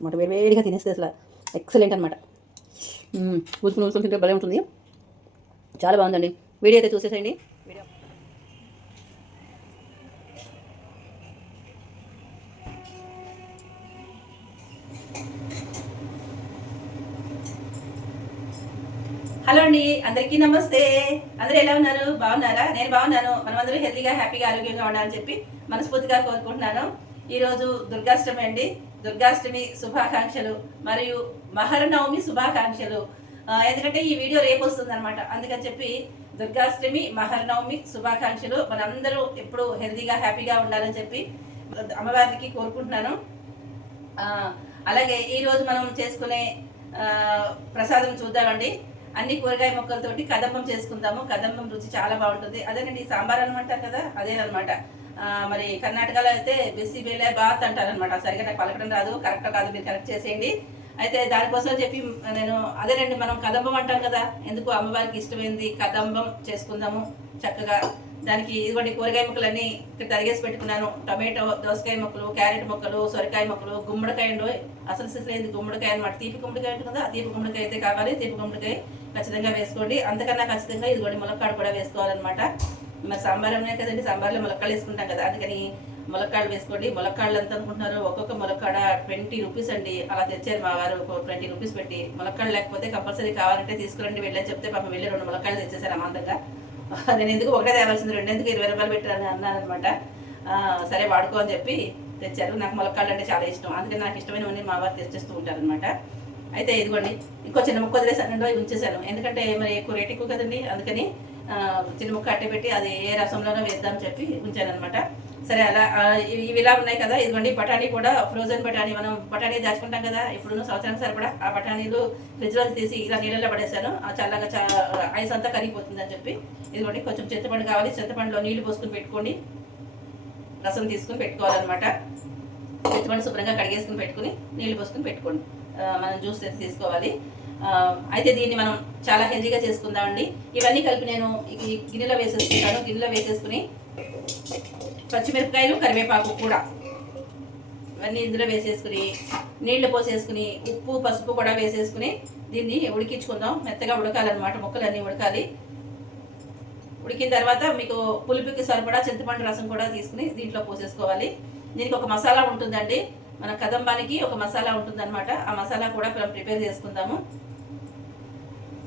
అనమాట. వేడివేడిగా తినేస్తే అసలు ఎక్సలెంట్ అనమాట. ఉడుకుని ఉడుకుని తింటే భలే ఉంటుంది. చాలా బాగుందండి. వీడియో అయితే చూసేసేయండి. వీడియో హలో అండి, అందరికీ నమస్తే. అందరూ ఎలా ఉన్నారు? బాగున్నారా? నేను బాగున్నాను. మనమందరూ హెల్తీగా, హ్యాపీగా, ఆరోగ్యంగా ఉండాలని చెప్పి మనస్ఫూర్తిగా కోరుకుంటున్నాను. ఈరోజు దుర్గాష్టమి అండి. దుర్గాష్టమి శుభాకాంక్షలు మరియు మహర్నవమి శుభాకాంక్షలు. ఎందుకంటే ఈ వీడియో రేపు వస్తుంది అనమాట. అందుకని చెప్పి దుర్గాష్టమి, మహర్నవమి శుభాకాంక్షలు. మనందరూ ఎప్పుడు హెల్తీగా, హ్యాపీగా ఉండాలని చెప్పి అమ్మవారికి కోరుకుంటున్నాను. అలాగే ఈరోజు మనం చేసుకునే ప్రసాదం చూద్దామండి. అన్ని కూరగాయ మొక్కలతోటి కదంబం చేసుకుందాము. కదంబం రుచి చాలా బాగుంటుంది. అదేనండి సాంబార్ అనమంటారు కదా, అదేనమాట. మరి కర్ణాటకలో అయితే బిసిబేలే బాత్ అంటారనమాట. సరిగా నాకు పలకడం రాదు, కరెక్ట్ కాదు, మీరు కరెక్ట్ చేసేయండి. అయితే దానికోసం చెప్పి నేను అదేనండి, మనం కదంబం అంటాం కదా, ఎందుకు అమ్మవారికి ఇష్టమైంది కదంబం చేసుకుందాము చక్కగా. దానికి ఇదిగోండి కూరగాయ ముక్కలన్నీ ఇక్కడ తరిగేసి పెట్టుకున్నాను. టొమాటో, దోసకాయ ముక్కలు, క్యారెట్ ముక్కలు, సొరకాయ ముక్కలు, గుమ్మడికాయ అండి. అసలు సిసలైంది గుమ్మడికాయ అనమాట. తీపి గుమ్మడికాయ ఉంటుంది కదా, ఆ తీపి గుమ్మడికాయ అయితే కావాలి. తీపి గుమ్మడికాయ ఖచ్చితంగా వేసుకోండి. అంతకన్నా ఖచ్చితంగా ఇదిగోండి ములక్కాడు కూడా వేసుకోవాలన్నమాట. మరి సాంబార్ ఉన్నాయి కదండి, సాంబార్లో ములక్కాళ్ళు వేసుకుంటాం కదా, అందుకని ములక్కాళ్ళు వేసుకోండి. ములక్కాళ్ళు ఎంత అనుకుంటున్నారు? ఒక్కొక్క ములక్కాడ 20 రూపీస్ అండి. అలా తెచ్చారు మా వారు 20 రూపీస్ పెట్టి. ములక్కాళ్ళు లేకపోతే కంపల్సరీ కావాలంటే తీసుకురండి వెళ్ళని చెప్తే పాపం వెళ్ళి 2 ములక్కాళ్ళు తెచ్చేసారు అమాంతంగా. నేను ఎందుకు ఒకటే తేవాల్సింది, 2 ఎందుకు 20 రూపాయలు పెట్టారని అన్నారనమాట. సరే వాడుకో అని చెప్పి తెచ్చారు. నాకు ములక్కాళ్ళు అంటే చాలా ఇష్టం, అందుకని నాకు ఇష్టమైనవన్నీ మా వారు తెచ్చేస్తూ ఉంటారనమాట. అయితే ఇదిగోండి ఇంకో చిన్న ముక్క వదిలేసాను, ఉంచేసాను. ఎందుకంటే మరి ఎక్కువ రేట్ ఎక్కువ కదండి, అందుకని చిన్న ముక్క అట్టే పెట్టి అది ఏ రసంలోనో వేద్దామని చెప్పి ఉంచాను అనమాట. సరే అలా ఇవి ఇలా ఉన్నాయి కదా. ఇదిగోండి బఠానీ కూడా, ఫ్రోజన్ బఠానీ. మనం బఠానీ దాచుకుంటాం కదా ఇప్పుడు సంవత్సరానికి సరిపడా. ఆ బఠానీలు ఫ్రిడ్జ్లో తీసి ఇలా నీళ్ళలో పడేసాను. చల్లగా ఐస్ అంతా కరిగిపోతుంది అని చెప్పి. ఇదిగోండి కొంచెం చింతపండు కావాలి, చింతపండులో నీళ్లు పోసుకుని పెట్టుకోండి. రసం తీసుకుని పెట్టుకోవాలన్నమాట. చింతపండు శుభ్రంగా కడిగేసుకుని పెట్టుకుని నీళ్లు పోసుకుని పెట్టుకోండి. మనం జ్యూస్ తీసుకోవాలి. అయితే దీన్ని మనం చాలా హెల్తీగా చేసుకుందామండి. ఇవన్నీ కలిపి నేను ఈ గిన్నెలో వేసేసుకుంటాను. గిన్నెలో వేసేసుకుని పచ్చిమిరపకాయలు, కరివేపాకు కూడా ఇవన్నీ ఇందులో వేసేసుకుని నీళ్లు పోసేసుకుని ఉప్పు, పసుపు కూడా వేసేసుకుని దీన్ని ఉడికించుకుందాం. మెత్తగా ఉడకాలన్నమాట, ముక్కలన్నీ ఉడకాలి. ఉడికిన తర్వాత మీకు పులుపుకి సరిపడా చింతపండు రసం కూడా తీసుకుని దీంట్లో పోసేసుకోవాలి. దీనికి ఒక మసాలా ఉంటుందండి, మన కదంబానికి ఒక మసాలా ఉంటుందన్నమాట. ఆ మసాలా కూడా ప్రిపేర్ చేసుకుందాము.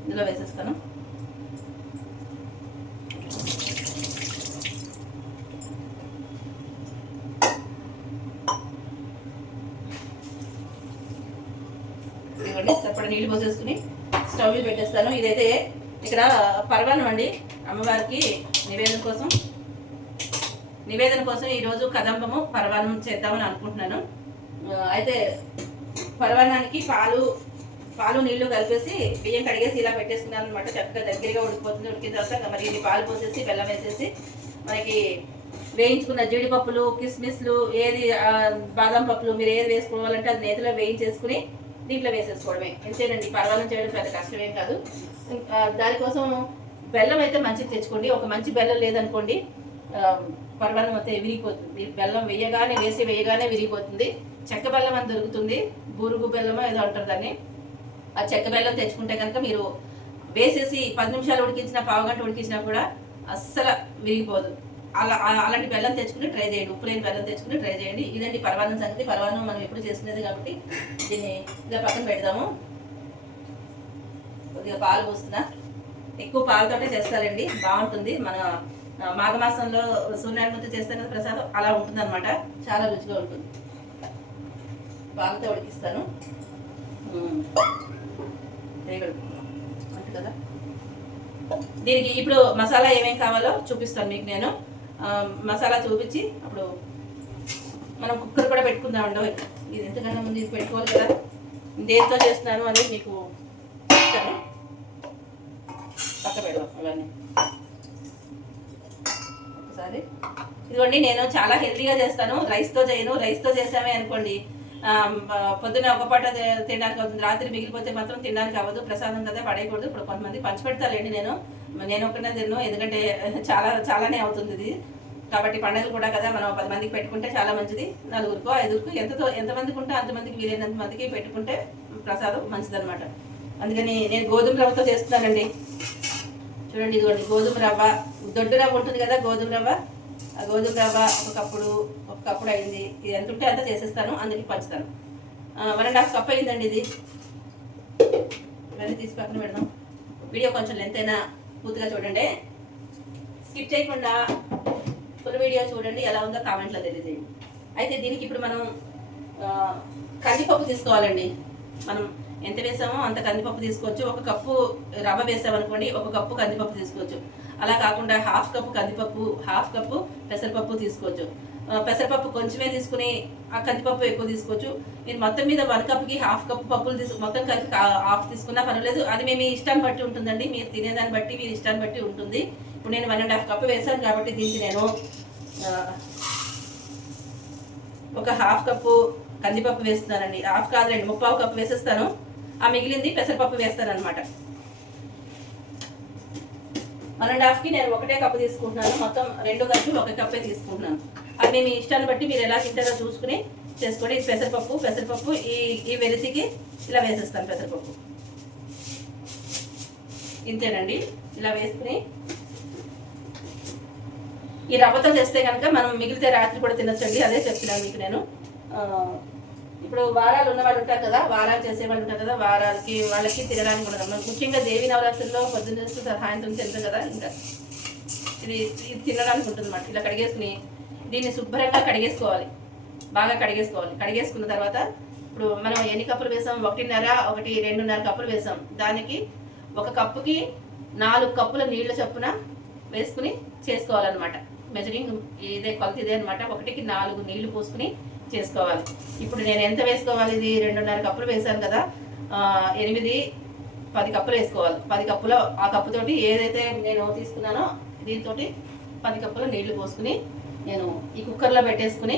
ఇందులో వేసేస్తాను. ఇవ్వండి సరిపడా నీళ్ళు పోసేసుకుని స్టవ్ మీద పెట్టేస్తాను. ఇదైతే ఇక్కడ పరవాన్నం అండి, అమ్మవారికి నివేదన కోసం ఈరోజు కదంబము పరవాన్నం చేద్దామని అనుకుంటున్నాను. అయితే పరవాన్నానికి పాలు నీళ్లు కలిపేసి బియ్యం కడిగేసి ఇలా పెట్టేసుకున్నాను అనమాట. చక్కగా దగ్గరగా ఉడికిపోతుంది. ఉడికిన తర్వాత మరి ఇది పాలు పోసేసి బెల్లం వేసేసి మనకి వేయించుకున్న జీడిపప్పులు, కిస్మిస్లు, ఏది బాదం పప్పులు మీరు ఏది వేసుకోవాలంటే అది నేతిలో వేయించేసుకుని దీంట్లో వేసేసుకోవడమే. ఎంతేనండి, పరవాన్నం చేయడం పెద్ద కష్టమేం కాదు. దానికోసం బెల్లం అయితే మంచిది తెచ్చుకోండి. ఒక మంచి బెల్లం లేదనుకోండి పరవాన్నం అయితే విరిగిపోతుంది. బెల్లం వేయగానే విరిగిపోతుంది. చెక్క బెల్లం అని దొరుకుతుంది, బూరుగు బెల్లమో ఏదో అంటారు దాన్ని. ఆ చెక్క బెల్లం తెచ్చుకుంటే కనుక మీరు వేసేసి 10 నిమిషాలు ఉడికించినా, పావుగంట ఉడికించినా కూడా అస్సలు విరిగిపోదు. అలాంటి బెల్లం తెచ్చుకుని ట్రై చేయండి. ఉప్పు లేని బెల్లం తెచ్చుకుని ట్రై చేయండి. ఇదండి పరవాన్నం సంగతి. పరవాన్నం మనం ఎప్పుడు చేసుకునేది కాబట్టి దీన్ని ఇలా పక్కన పెడదాము. కొద్దిగా పాలు పోస్తున్నా, ఎక్కువ పాలతోటే చేస్తారండి, బాగుంటుంది. మన మాఘమాసంలో సూర్యనారాయణమూర్తి చేస్తాను కదా ప్రసాదం, అలా ఉంటుంది అనమాట. చాలా రుచిగా ఉంటుంది. పాలతో ఉడికిస్తాను. అంతే కదా. దీనికి ఇప్పుడు మసాలా ఏమేమి కావాలో చూపిస్తాను మీకు నేను. మసాలా చూపించి అప్పుడు మనం కుక్కర్ కూడా పెట్టుకుందామండి. ఇది ఎంతకన్నా ముందు ఇది పెట్టుకోవాలి కదా. దేంతో చేస్తున్నాను అనేది మీకు చెప్తాను. పక్క పెడదాం అవన్నీ ఒకసారి. ఇదిగోండి నేను చాలా హెల్తీగా చేస్తాను, రైస్తో చేయను. రైస్తో చేసామే అనుకోండి పొద్దున్న ఒక పాట తినడానికి అవుతుంది, రాత్రి మిగిలిపోతే మాత్రం తినడానికి అవ్వదు. ప్రసాదం కదా, పడేయకూడదు. ఇప్పుడు కొంతమంది పంచిపెడతానండి, నేను ఒకనే తిన్ను, ఎందుకంటే చాలానే అవుతుంది ఇది. కాబట్టి పండుగలు కూడా కదా, మనం 10 మందికి పెట్టుకుంటే చాలా మంచిది. 4గురికో 5గురికో ఎంతమందికి ఉంటే అంతమందికి, వీలైనంత మందికి పెట్టుకుంటే ప్రసాదం మంచిదన్నమాట. అందుకని నేను గోధుమ రవ్వతో చేస్తున్నానండి. చూడండి, ఇదిగోండి గోధుమ రవ్వ, దొడ్డు రవ్వ ఉంటుంది కదా గోధుమ రవ్వ, ఆ గోధుమ రవ్వ ఒక కప్పుడు అయింది. ఇది ఎంత ఉంటే అంత చేసేస్తాను, అందుకే పంచుతాను. 1.5 కప్ అయిందండి ఇది. ఇవన్నీ తీసి పక్కన పెడదాం. వీడియో కొంచెం లెంత్ అయినా పూర్తిగా చూడండి, స్కిప్ చేయకుండా ఫుల్ వీడియో చూడండి. ఎలా ఉందో కామెంట్లో తెలియజేయండి. అయితే దీనికి ఇప్పుడు మనం కందిపప్పు తీసుకోవాలండి. మనం ఎంత వేసామో అంత కందిపప్పు తీసుకోవచ్చు. 1 కప్పు రవ్వ వేసామనుకోండి, 1 కప్పు కందిపప్పు తీసుకోవచ్చు. అలా కాకుండా 1/2 కప్పు కందిపప్పు, 1/2 కప్పు పెసరపప్పు తీసుకోవచ్చు. పెసరపప్పు కొంచెమే తీసుకుని ఆ కందిపప్పు ఎక్కువ తీసుకోవచ్చు. నేను మొత్తం మీద 1 కప్కి 1/2 కప్పు పప్పులు మొత్తం కలిపి 1/2 తీసుకున్నా పర్వాలేదు. అది మేము ఇష్టాన్ని బట్టి ఉంటుందండి, మీరు తినేదాన్ని బట్టి మీ ఇష్టాన్ని బట్టి ఉంటుంది. ఇప్పుడు నేను 1.5 కప్పు వేసాను కాబట్టి దీనికి నేను 1/2 కప్పు కందిపప్పు వేస్తున్నానండి. 1/2 కాదులేండి, 3/4 కప్పు వేసేస్తాను. ఆ మిగిలింది పెసరపప్పు వేస్తాను అనమాట. 1.5కి నేను 1 కప్పు తీసుకుంటున్నాను. మొత్తం 2 కలిపి 1 కప్పే తీసుకుంటున్నాను. అది మీ ఇష్టాన్ని బట్టి మీరు ఎలా తింటారో చూసుకుని చేసుకోండి. ఇది పెసరపప్పు ఈ వెలితికి ఇలా వేసేస్తాను. పెసరపప్పు ఇంతేనండి. ఇలా వేసుకుని ఈ రవ్వతో చేస్తే కనుక మనం మిగిలితే రాత్రి కూడా తినొచ్చండి. అదే చెప్తున్నాను మీకు నేను. ఇప్పుడు వారాలు ఉన్న వాళ్ళు ఉంటారు కదా, వారాలు చేసే వాళ్ళు ఉంటారు కదా, వాళ్ళకి తినడానికి కూడా ముఖ్యంగా దేవి నవరాత్రుల్లో పొద్దున్న చేస్తూ సాయంత్రం తింటారు కదా, ఇంకా ఇది తినడానికి ఉంటుంది అన్నమాట. ఇలా కడిగేసుకుని దీన్ని శుభ్రంగా కడిగేసుకోవాలి, బాగా కడిగేసుకోవాలి. కడిగేసుకున్న తర్వాత ఇప్పుడు మనం ఎన్ని కప్పులు వేసాం, 2.5 కప్పులు వేసాం. దానికి 1 కప్పుకి 4 కప్పుల నీళ్ళ చొప్పున వేసుకుని చేసుకోవాలన్నమాట. మెజరింగ్ ఇదే, కొలత ఇదే అనమాట. 1కి 4 నీళ్లు పోసుకుని చేసుకోవాలి. ఇప్పుడు నేను ఎంత వేసుకోవాలి, ఇది 2.5 కప్పులు వేసాను కదా, 10 కప్పులు వేసుకోవాలి. 10 కప్పులో ఆ కప్పుతోటి ఏదైతే నేను తీసుకున్నానో దీంతో 10 కప్పులు నీళ్లు పోసుకుని నేను ఈ కుక్కర్లో పెట్టేసుకుని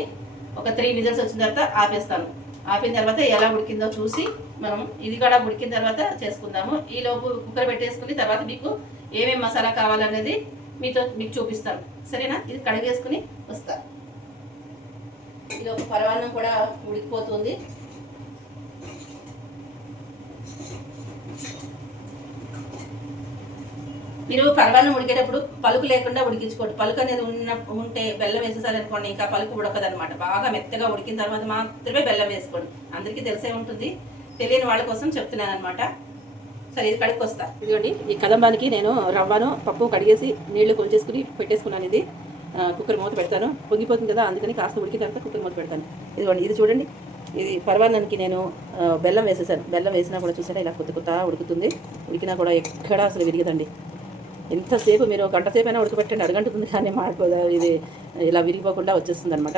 ఒక 3 విజిల్స్ వచ్చిన తర్వాత ఆపేస్తాను. ఆపిన తర్వాత ఎలా ఉడికిందో చూసి మనం ఇది కూడా ఉడికిన తర్వాత చేసుకుందాము. ఈలోపు కుక్కర్ పెట్టేసుకుని తర్వాత మీకు ఏమేమి మసాలా కావాలనేది మీకు చూపిస్తాను, సరేనా? ఇది కడిగేసుకుని వస్తాను. ఇది ఒక పరవాన్నం కూడా ఉడికిపోతుంది. మీరు పరవాన్నం ఉడికేటప్పుడు పలుకు లేకుండా ఉడికించుకోండి. పలుకు అనేది ఉంటే బెల్లం వేసేసారనుకోండి, ఇంకా పలుకు ఉడకదనమాట. బాగా మెత్తగా ఉడికిన తర్వాత మాత్రమే బెల్లం వేసుకోండి. అందరికీ తెలిసే ఉంటుంది, తెలియని వాళ్ళ కోసం చెప్తున్నాను అనమాట. సరే, ఇది కడుక్కొస్తా. ఇదిగోండి, ఈ కదంబానికి నేను రవ్వను పప్పు కడిగేసి నీళ్లు కొలిచేసుకుని పెట్టేసుకున్నాను. ఇది కుక్కర్ మూత పెడతాను, పొంగిపోతుంది కదా, అందుకని కాస్త ఉడికిన తర్వాత కుక్కర్ మూత పెడతాను. ఇదిగోండి, ఇది చూడండి, ఇది పరవాన్నానికి నేను బెల్లం వేసేసాను. బెల్లం వేసినా కూడా చూసారా ఇలా కొత్త ఉడుకుతుంది. ఉడికినా కూడా ఎక్కడా అసలు విరిగదండి. ఎంతసేపు మీరు 1 గంట సేపు అయినా ఉడకబెట్టండి, అరగంటుంది కానీ మాడిపోదా, ఇది ఇలా విరిగిపోకుండా వచ్చేస్తుంది అనమాట.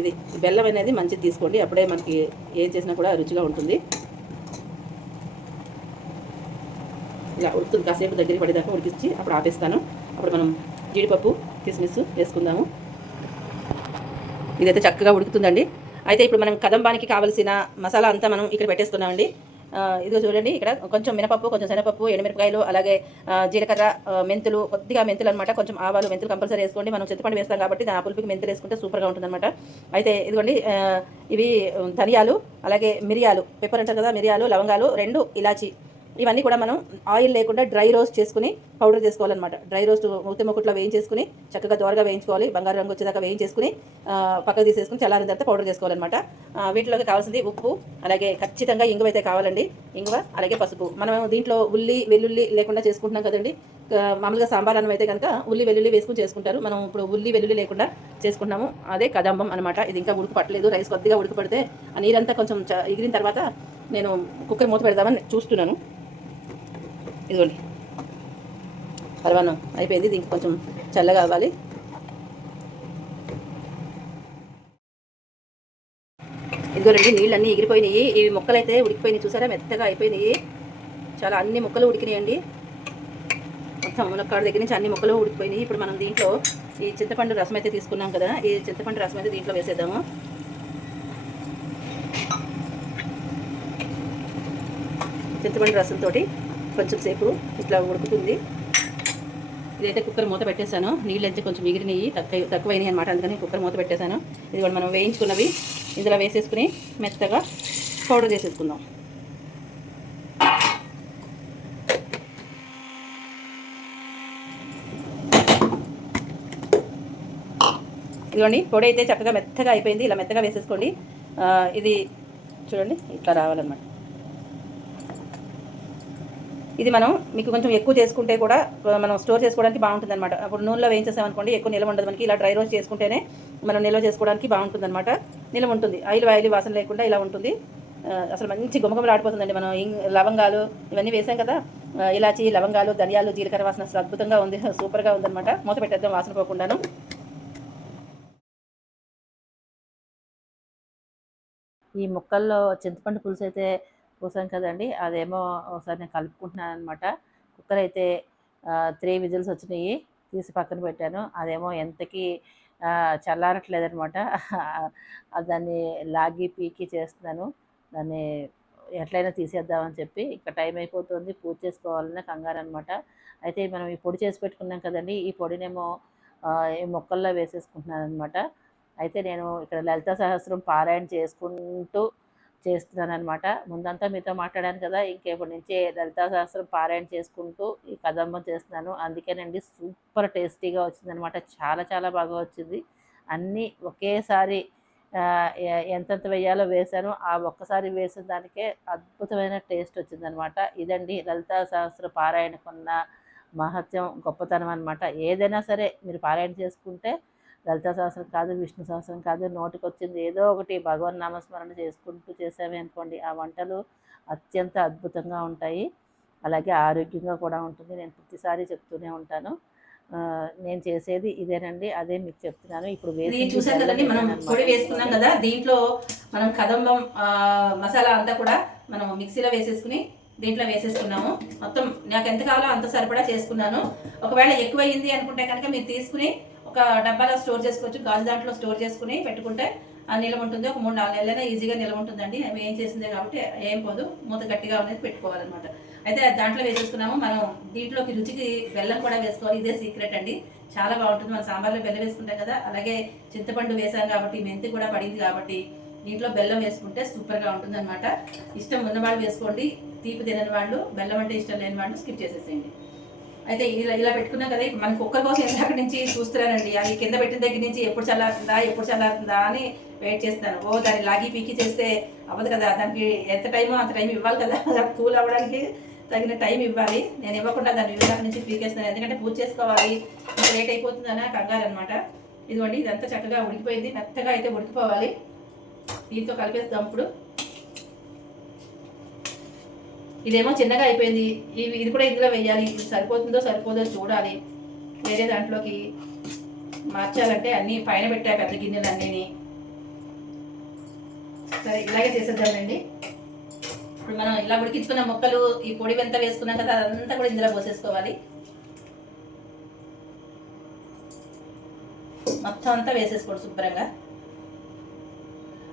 ఇది బెల్లం అనేది మంచిది తీసుకోండి, అప్పుడే మనకి ఏం చేసినా కూడా రుచిగా ఉంటుంది. ఇలా ఉడుకుతుంది, కాసేపు దగ్గరికి పడేదాకా ఉడికించి అప్పుడు ఆపేస్తాను. అప్పుడు మనం జీడిపప్పు కిస్మిస్ వేసుకుందాము. ఇదైతే చక్కగా ఉడుకుతుందండి. అయితే ఇప్పుడు మనం కదంబానికి కావాల్సిన మసాలా అంతా మనం ఇక్కడ పెట్టేస్తున్నామండి. ఇదిగో చూడండి, ఇక్కడ కొంచెం మినపప్పు, కొంచెం శనగపప్పు, ఎండుమిరపకాయలు, అలాగే జీలకర్ర, మెంతులు, కొద్దిగా మెంతులు అనమాట, కొంచెం ఆవాలు. మెంతులు కంపల్సరీ వేసుకోండి, మనం చింతపండు వేస్తాం కాబట్టి ఆ పులుపుకి మెంతులు వేసుకుంటే సూపర్గా ఉంటుందన్నమాట. అయితే ఇదిగోండి, ఇవి ధనియాలు, అలాగే మిరియాలు, పెప్పర్ అంటారు కదా, మిరియాలు, లవంగాలు, 2 ఇలాచి, ఇవన్నీ కూడా మనం ఆయిల్ లేకుండా డ్రై రోస్ట్ చేసుకుని పౌడర్ చేసుకోవాలన్నమాట. డ్రై రోస్ట్ మూతముకుట్లో వేయించేసుకుని చక్కగా దోరగా వేయించుకోవాలి. బంగారు రంగు వచ్చేదాకా వేయించేసుకుని పక్కకు తీసేసుకుని చల్లారిన తర్వాత పౌడర్ చేసుకోవాలన్నమాట. వీటిలోకి కావాల్సింది ఉప్పు, అలాగే ఖచ్చితంగా ఇంగువ అయితే కావాలండి. ఇంగువ, అలాగే పసుపు. మనం దీంట్లో ఉల్లి వెల్లుల్లి లేకుండా చేసుకుంటున్నాం కదండి. మామూలుగా సాంబార్ అన్నం అయితే కనుక ఉల్లి వెల్లుల్లి వేసుకుని చేసుకుంటారు. మనం ఇప్పుడు ఉల్లి వెల్లుల్లి లేకుండా చేసుకుంటున్నాము. అదే కదంబం అనమాట. ఇది ఇంకా ఉడుకు పట్టలేదు. రైస్ కొద్దిగా ఉడుకు పడితే ఆ నీరంతా కొంచెం ఎగిరిన తర్వాత నేను కుక్కర్ మూత పెడదామని చూస్తున్నాను. ఇదిగోండి, పరవాన్నం అయిపోయింది. దీనికి కొంచెం చల్లగా అవ్వాలి. ఇదిగోనండి, నీళ్ళన్నీ ఎగిరిపోయినాయి. ఇవి ముక్కలు అయితే ఉడికిపోయినాయి, చూసారా, మెత్తగా అయిపోయినాయి. చాలా అన్ని ముక్కలు ఉడికినాయండి. మొత్తం మునక్కాడ దగ్గర నుంచి అన్ని ముక్కలు ఉడికిపోయినాయి. ఇప్పుడు మనం దీంట్లో ఈ చింతపండు రసం అయితే తీసుకున్నాం కదా, ఈ చింతపండు రసం అయితే దీంట్లో వేసేద్దాము. చింతపండు రసంతో కొంచెం సేపు ఇట్లా ఉడుకుతుంది. ఇదైతే కుక్కర్ మూత పెట్టేశాను. నీళ్ళు అయితే కొంచెం మిగిలినవి తక్కువైనాయి అనమాట, అందుకని కుక్కర్ మూత పెట్టేశాను. ఇది కూడా మనం వేయించుకున్నవి ఇందులో వేసేసుకుని మెత్తగా పౌడర్ చేసేసుకుందాం. ఇదిగోండి పొడి అయితే చక్కగా మెత్తగా అయిపోయింది. ఇలా మెత్తగా వేసేసుకోండి. ఇది చూడండి ఇట్లా రావాలన్నమాట. ఇది మనం మీకు కొంచెం ఎక్కువ చేసుకుంటే కూడా మనం స్టోర్ చేసుకోవడానికి బాగుంటుంది అనమాట. అప్పుడు నూనెలో వేయించేసామనుకోండి ఎక్కువ నిల్వ ఉండదు మనకి. ఇలా డ్రై రోస్ట్ చేసుకుంటేనే మనం నిల్వ చేసుకోవడానికి బాగుంటుంది అనమాట. నిల్వ ఉంటుంది, ఆయిల్ వాసన లేకుండా ఇలా ఉంటుంది. అసలు మంచి గుమగుమలు ఆడిపోతుందండి. మనం లవంగాలు ఇవన్నీ వేసాం కదా, ఇలాచి లవంగాలు ధనియాలు జీలకర్ర వాసన అసలు అద్భుతంగా ఉంది, సూపర్గా ఉందన్నమాట. మూత పెట్టేద్దాం వాసన పోకుండాను. ఈ ముక్కల్లో చింతపండు పులుసు అయితే పోసాం కదండి, అదేమో ఒకసారి నేను కలుపుకుంటున్నాను అనమాట. కుక్కర్ అయితే 3 విజిల్స్ వచ్చినాయి, తీసి పక్కన పెట్టాను. అదేమో ఎంతకీ చల్లారట్లేదనమాట. దాన్ని లాగి పీకి చేస్తున్నాను. దాన్ని ఎట్లయినా తీసేద్దామని చెప్పి ఇంకా టైం అయిపోతుంది, పూజ చేసుకోవాలన్న కంగారు అనమాట. అయితే మనం ఈ పొడి చేసి పెట్టుకున్నాం కదండి, ఈ పొడినేమో ఈ ముక్కల్లో వేసేసుకుంటున్నాను అనమాట. అయితే నేను ఇక్కడ లలితా సహస్రం పారాయణ చేసుకుంటూ చేస్తున్నాను అనమాట. ముందంతా మీతో మాట్లాడాను కదా, ఇంకేపటి నుంచి లలితా సహస్రం పారాయణ చేసుకుంటూ ఈ కదంబం చేస్తున్నాను. అందుకేనండి సూపర్ టేస్టీగా వచ్చిందనమాట. చాలా చాలా బాగా వచ్చింది. అన్నీ ఒకేసారి ఎంతెంత వేయాలో వేశాను, ఆ ఒక్కసారి వేసిన దానికే అద్భుతమైన టేస్ట్ వచ్చిందనమాట. ఇదండి లలితా సహస్ర పారాయణకున్న మహత్యం, గొప్పతనం అనమాట. ఏదైనా సరే మీరు పారాయణ చేసుకుంటే లలితా సహస్రం కాదు, విష్ణు సహస్రం కాదు, నోటికి వచ్చింది ఏదో ఒకటి భగవన్ నామస్మరణ చేసుకుంటూ చేసామే అనుకోండి, ఆ వంటలు అత్యంత అద్భుతంగా ఉంటాయి. అలాగే ఆరోగ్యంగా కూడా ఉంటుంది. నేను ప్రతిసారి చెప్తూనే ఉంటాను. నేను చేసేది ఇదేనండి, అదే మీకు చెప్తున్నాను. ఇప్పుడు చూసాను కదండి, మనం పొడి వేసుకున్నాం కదా, దీంట్లో మనం కదంబం మసాలా అంతా కూడా మనం మిక్సీలో వేసేసుకుని దీంట్లో వేసేసుకున్నాము. మొత్తం నాకు ఎంత కావాలో అంత సరిపడా చేసుకున్నాను. ఒకవేళ ఎక్కువ అయింది అనుకుంటే కనుక మీరు తీసుకుని ఒక డబ్బాలో స్టోర్ చేసుకోవచ్చు, గాజు దాంట్లో స్టోర్ చేసుకుని పెట్టుకుంటే నిల్వ ఉంటుంది. ఒక 3-4 నెలలైనా ఈజీగా నిల్వ ఉంటుందండి. అవి ఏం చేసిందే కాబట్టి ఏం పోదు, మూత గట్టిగా అనేది పెట్టుకోవాలన్నమాట. అయితే దాంట్లో వేసేసుకున్నాము. మనం దీంట్లోకి రుచికి బెల్లం కూడా వేసుకోవాలి, ఇదే సీక్రెట్ అండి, చాలా బాగుంటుంది. మనం సాంబార్లో బెల్లం వేసుకుంటాం కదా, అలాగే చింతపండు వేసాం కాబట్టి, మెంతి కూడా పడింది కాబట్టి దీంట్లో బెల్లం వేసుకుంటే సూపర్గా ఉంటుంది అనమాట. ఇష్టం ఉన్నవాళ్ళు వేసుకోండి, తీపి తినని వాళ్ళు, బెల్లం అంటే ఇష్టం లేని వాళ్ళు స్కిప్ చేసేసేయండి. అయితే ఇలా పెట్టుకున్నాం కదా, మన కుక్కర్ కోసం అక్కడి నుంచి చూస్తున్నానండి. అది కింద పెట్టిన దగ్గర నుంచి ఎప్పుడు చల్లారుతుందా అని వెయిట్ చేస్తాను. దాన్ని లాగి పీకి చేస్తే అవ్వదు కదా, దానికి ఎంత టైమో అంత టైం ఇవ్వాలి కదా, కూల్ అవ్వడానికి తగిన టైం ఇవ్వాలి. నేను ఇవ్వకుండా దాన్ని వివిధ నుంచి పీకేస్తున్నాను, ఎందుకంటే పూజ చేసుకోవాలి, లేట్ అయిపోతుందని కంగారు అనమాట. ఇదిగోండి, ఇదంతా చక్కగా ఉడికిపోయింది, మెత్తగా అయితే ఉడికిపోవాలి. దీంతో కలిపేస్తాం. ఇప్పుడు ఇదేమో చిన్నగా అయిపోయింది, ఇది కూడా ఇందులో వేయాలి. ఇది సరిపోతుందో సరిపోదో చూడాలి. వేరే దాంట్లోకి మార్చాలంటే అన్నీ పైన పెట్టా, పెద్ద గిన్నెలు అన్నీ. సరే, ఇలాగే చేసేద్దామండి. ఇప్పుడు మనం ఇలా ఉడికించుకున్న ముక్కలు, ఈ పొడి వెంత వేసుకున్నాం కదా, అదంతా కూడా ఇందులో పోసేసుకోవాలి. మొత్తం అంతా వేసేసుకోండి శుభ్రంగా.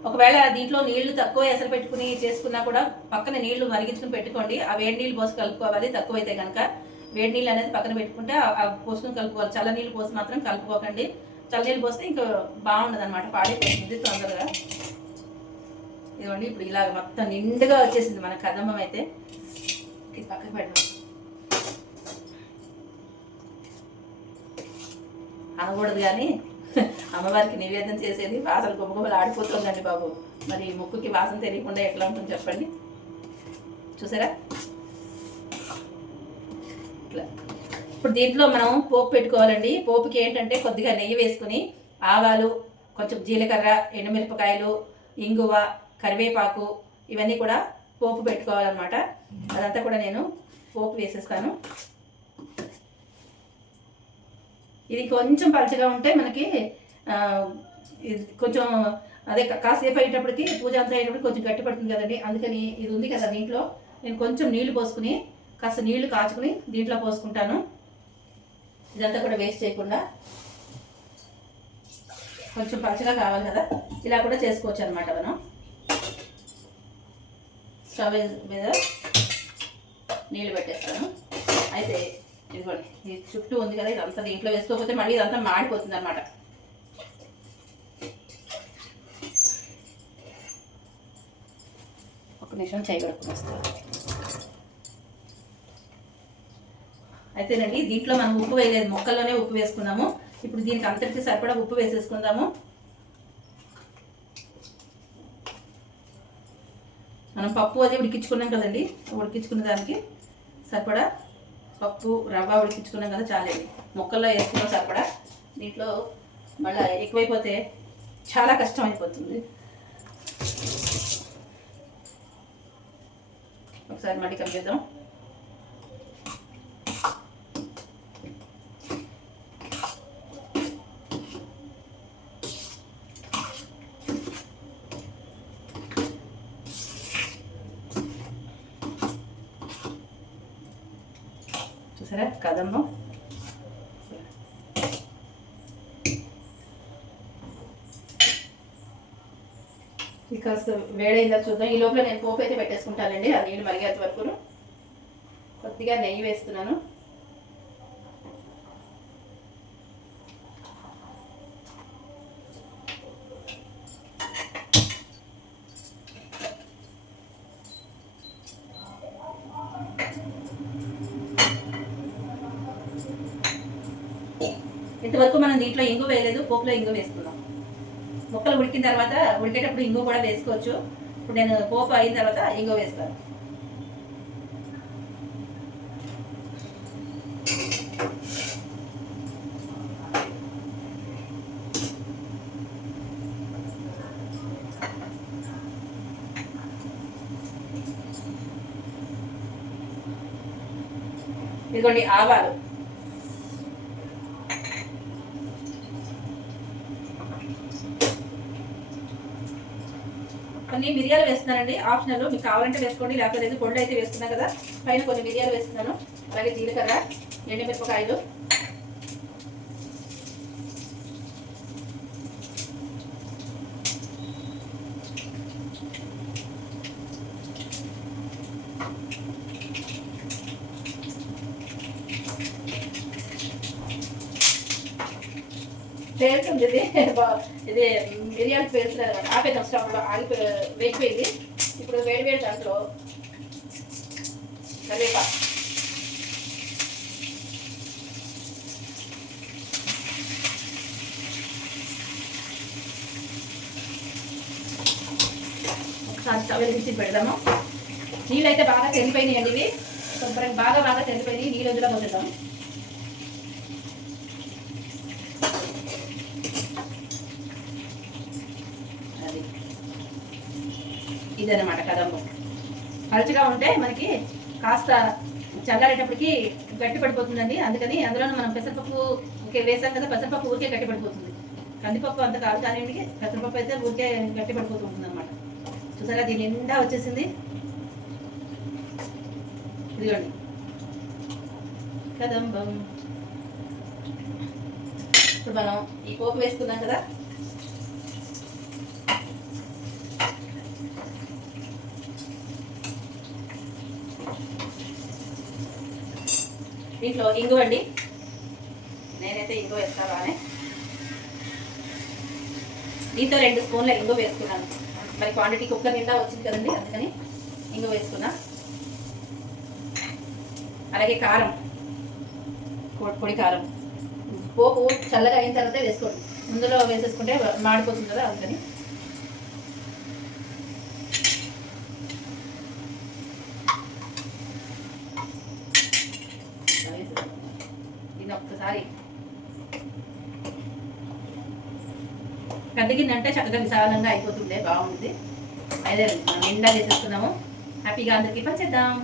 ఒకవేళ దీంట్లో నీళ్లు తక్కువ ఎసరు పెట్టుకుని చేసుకున్నా కూడా పక్కన నీళ్లు మరిగించుకుని పెట్టుకోండి. ఆ వేడి నీళ్ళు పోసి కలుపుకోవాలి. తక్కువైతే కనుక వేడి నీళ్ళు అనేది పక్కన పెట్టుకుంటే పోసుకుని కలుపుకోవాలి. చల్ల నీళ్ళు పోసి మాత్రం కలుపుకోకండి. చల్ల నీళ్ళు పోస్తే ఇంకా బాగుండదు అనమాట, పాడైపోతుంది తొందరగా. ఇదిగోండి, ఇప్పుడు ఇలాగ మొత్తం నిండుగా వచ్చేసింది మన కదంబం. అయితే ఇది పక్కకు పెడదాం. అనకూడదు కానీ అమ్మవారికి నివేదన చేసేది వాసన గుమ్మగుమ్మలు ఆడిపోతుందండి బాబు. మరి ముక్కుకి వాసన తెలియకుండా ఎట్లా ఉంటుంది చెప్పండి. చూసారా ఇట్లా. ఇప్పుడు దీంట్లో మనం పోపు పెట్టుకోవాలండి. పోపుకి ఏంటంటే కొద్దిగా నెయ్యి వేసుకుని ఆవాలు, కొంచెం జీలకర్ర, ఎండుమిరపకాయలు, ఇంగువ, కరివేపాకు ఇవన్నీ కూడా పోపు పెట్టుకోవాలన్నమాట. అదంతా కూడా నేను పోపు వేసేస్తాను. ఇది కొంచెం పలచగా ఉంటే మనకి కొంచెం అదే కాసేపు అయ్యేటప్పటికి పూజ అంతా అయ్యేటప్పటికి కొంచెం గట్టి పడుతుంది కదండి. అందుకని ఇది ఉంది కదా, దీంట్లో నేను కొంచెం నీళ్లు పోసుకుని కాస్త నీళ్లు కాచుకుని దీంట్లో పోసుకుంటాను. ఇదంతా కూడా వేస్ట్ చేయకుండా కొంచెం పలచగా కావాలి కదా, ఇలా కూడా చేసుకోవచ్చు అనమాట. మనం స్టవ్ మీద నీళ్ళు పెట్టేస్తాను. అయితే ఇదిగోండి ఇది చుట్టూ ఉంది కదా, ఇదంతా దీంట్లో వేసుకోకపోతే మళ్ళీ ఇదంతా మాడిపోతుంది అనమాట. ఒక నిమిషం చేయి కడుక్కుని వస్తుంది. అయితేనండి దీంట్లో మనం ఉప్పు వేయలేదు, మొక్కల్లోనే ఉప్పు వేసుకున్నాము. ఇప్పుడు దీనికి అంతటికి సరిపడా ఉప్పు వేసేసుకుందాము. మనం పప్పు అది ఉడికించుకున్నాం కదండి, ఉడికించుకున్న దానికి సరిపడా పప్పు రవ్వ ఉడికించుకున్నాం కదా, చాలండి. మొక్కల్లో వేసుకున్నాం సరిపడా. దీంట్లో మళ్ళీ ఎక్కువైపోతే చాలా కష్టం అయిపోతుంది. ఒకసారి మళ్ళీ కలిపేద్దాం. చూసారా కదంబం ఇది కాస్త వేడైందా చూద్దాం. ఈ లోపల నేను పోపు అయితే పెట్టేసుకుంటానండి. ఆ నీళ్ళు మరిగేంత వరకు కొద్దిగా నెయ్యి వేస్తున్నాను. ఇంతవరకు మనం దీంట్లో ఇంగు వేయలేదు, పోపులో ఇంగు వేసుకున్నాం. ముక్కలు ఉడికిన తర్వాత ఉడికేటప్పుడు ఇంగు కూడా వేసుకోవచ్చు. ఇప్పుడు నేను పోపు అయిన తర్వాత ఇంగు వేస్తాను. ఇదిగోండి ఆవాలు, కొన్ని మిరియాలు వేస్తున్నానండి, ఆప్షనల్, మీకు కావాలంటే వేసుకోండి, లేకపోతే లేదు. పొడి అయితే వేస్తున్నా కదా, పైన కొన్ని మిరియాలు వేస్తున్నాను. అలాగే జీలకర్ర, ఎండుమిరపకాయలు, పేరుతుంది ఇది మిరియాలు పేరుతుంది అనమాట. ఆపేద్దాం, స్టవ్లో వేగిపోయింది. ఇప్పుడు వేడి వేడి దాంట్లో కరివేపాకు, ఒకసారి స్టవ్ వెలిగించి పెడదాము. నీళ్ళు అయితే బాగా తెరిపోయినాయండి, ఇవి శుభ్రంగా బాగా తెరిపోయినాయి. నీళ్ళు వదిలా పోసేద్దాం. ఇదన్నమాట కదంబం. పలుచగా ఉంటే మనకి కాస్త చల్లారేటప్పటికి గట్టి పడిపోతుందండి. అందుకని అందులోనూ మనం పెసరపప్పు వేసాం కదా, పెసరపప్పు ఊరికే గట్టి పడిపోతుంది. కందిపప్పు అంత కాదు కానివ్వండి, పెసరపప్పు అయితే ఊరికే గట్టి పడిపోతూ ఉంటుంది అనమాట. చూసారా దీని నిండా వచ్చేసింది. ఇదిగోండి కదంబం. ఇప్పుడు మనం ఈ పోపు వేసుకున్నాం కదా, దీంట్లో ఇంగు అండి, నేనైతే ఇంగు వేస్తాను బాగానే. దీంతో 2 స్పూన్ల ఇంగు వేసుకున్నాను. మరి క్వాంటిటీ కుక్కర్ నిండా వచ్చింది కదండి, అందుకని ఇంగు వేసుకున్నా. అలాగే కారం, పొడి కారం. పోపు చల్లగా అయిన తర్వాత వేసుకోండి, ముందులో వేసేసుకుంటే మాడిపోతుంది కదా, అందుకని. దీన్ని ఒక్కసారి పెద్ద గిన్నె అంటే చక్కగా విశాలంగా అయిపోతుండే, బాగుంది. అయితే నిండా చేసేస్తున్నాము. హ్యాపీగా అందరికీ పంచేద్దాం.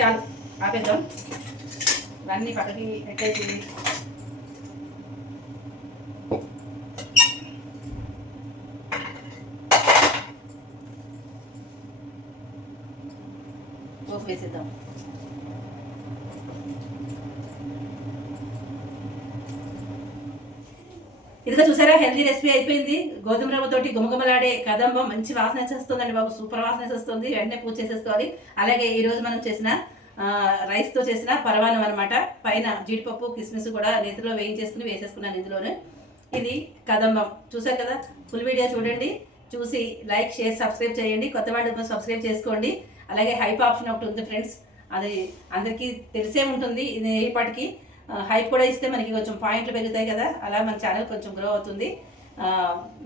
చాలు, ఆపేద్దాం. ఇవన్నీ పక్కకి పెట్టేసి పోపు వేసేద్దాం. ఇదిగా చూసారా, హెల్దీ రెసిపీ అయిపోయింది. గోధుమ రవ్వతోటి గుమగుమలాడే కదంబం మంచి వాసన చేస్తుందండి బాబు, సూపర్ వాసన చేస్తుంది. వెంటనే పూజ చేసేసుకోవాలి. అలాగే ఈరోజు మనం చేసిన రైస్తో చేసిన పరమాన్నం అనమాట. పైన జీడిపప్పు కిస్మిస్ కూడా నేతిలో వేయించేసుకుని వేసేసుకున్నాను ఇందులోనే. ఇది కదంబం. చూసారు కదా, ఫుల్ వీడియో చూడండి, చూసి లైక్ షేర్ సబ్స్క్రైబ్ చేయండి. కొత్త వాళ్ళు సబ్స్క్రైబ్ చేసుకోండి. అలాగే హైప్ ఆప్షన్ ఒకటి ఉంది ఫ్రెండ్స్, అది అందరికీ తెలిసే ఉంటుంది. ఇది ఇప్పటికీ హైప్ కూడా ఇస్తే మనకి కొంచెం పాయింట్లు పెరుగుతాయి కదా, అలా మన ఛానల్ కొంచెం గ్రో అవుతుంది.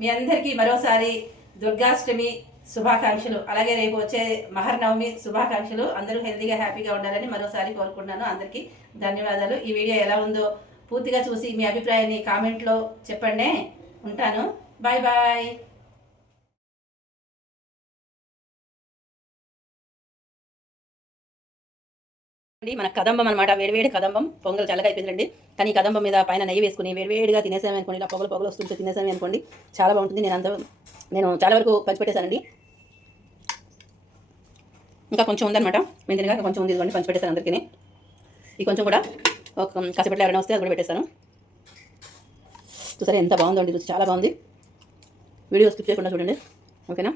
మీ అందరికీ మరోసారి దుర్గాష్టమి శుభాకాంక్షలు, అలాగే రేపు వచ్చే మహర్నవమి శుభాకాంక్షలు. అందరూ హెల్తీగా హ్యాపీగా ఉండాలని మరోసారి కోరుకుంటున్నాను. అందరికీ ధన్యవాదాలు. ఈ వీడియో ఎలా ఉందో పూర్తిగా చూసి మీ అభిప్రాయాన్ని కామెంట్లో చెప్పండి. ఉంటాను. Bye bye. మన కదంబం అనమాట, వేడివేడి కదంబం. పొంగల్ చల్లగా అయిపోయిందండి, కానీ ఈ కదంబం మీద పైన నెయ్యి వేసుకుని వేడివేడిగా తినేసాము అనుకోండి, ఇలా పొగలు వస్తుంటే తినేసాము అనుకోండి, చాలా బాగుంటుంది. నేను చాలా వరకు పంచిపెట్టేశానండి. ఇంకా కొంచెం ఉందన్నమాట, మేము తినగా కొంచెం ఉంది, ఇదిగోండి పంచిపెట్టేస్తాను అందరికీ. ఈ కొంచెం కూడా ఒక కాసేపట్లో ఎవరైనా వస్తే అది కూడా పెట్టేస్తాను. చూసారా ఎంత బాగుందో అండి, రుచి చాలా బాగుంది. వీడియో స్కిప్ చేయకుండా చూడండి, ఓకేనా.